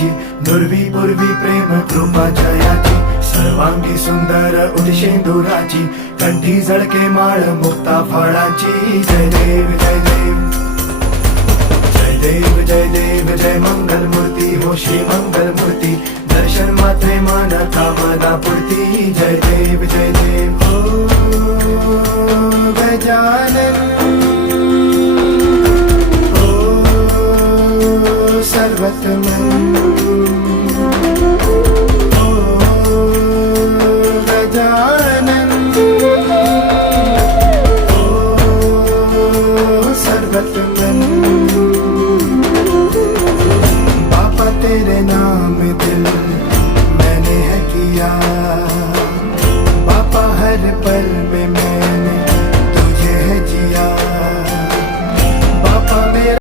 जयाची, नुरवी पूर्वी प्रेम कृपा जयाची, सर्वांगी सुंदर उदिशेंदुराची, कंठी झळके माळ मुक्ता फळाची. जय देव जय देव जय देव जय देव जय मंगल मूर्ती हो श्री मंगल मूर्ती, दर्शन मात्रे मन कामना पूर्ती. जय देव हो गजानन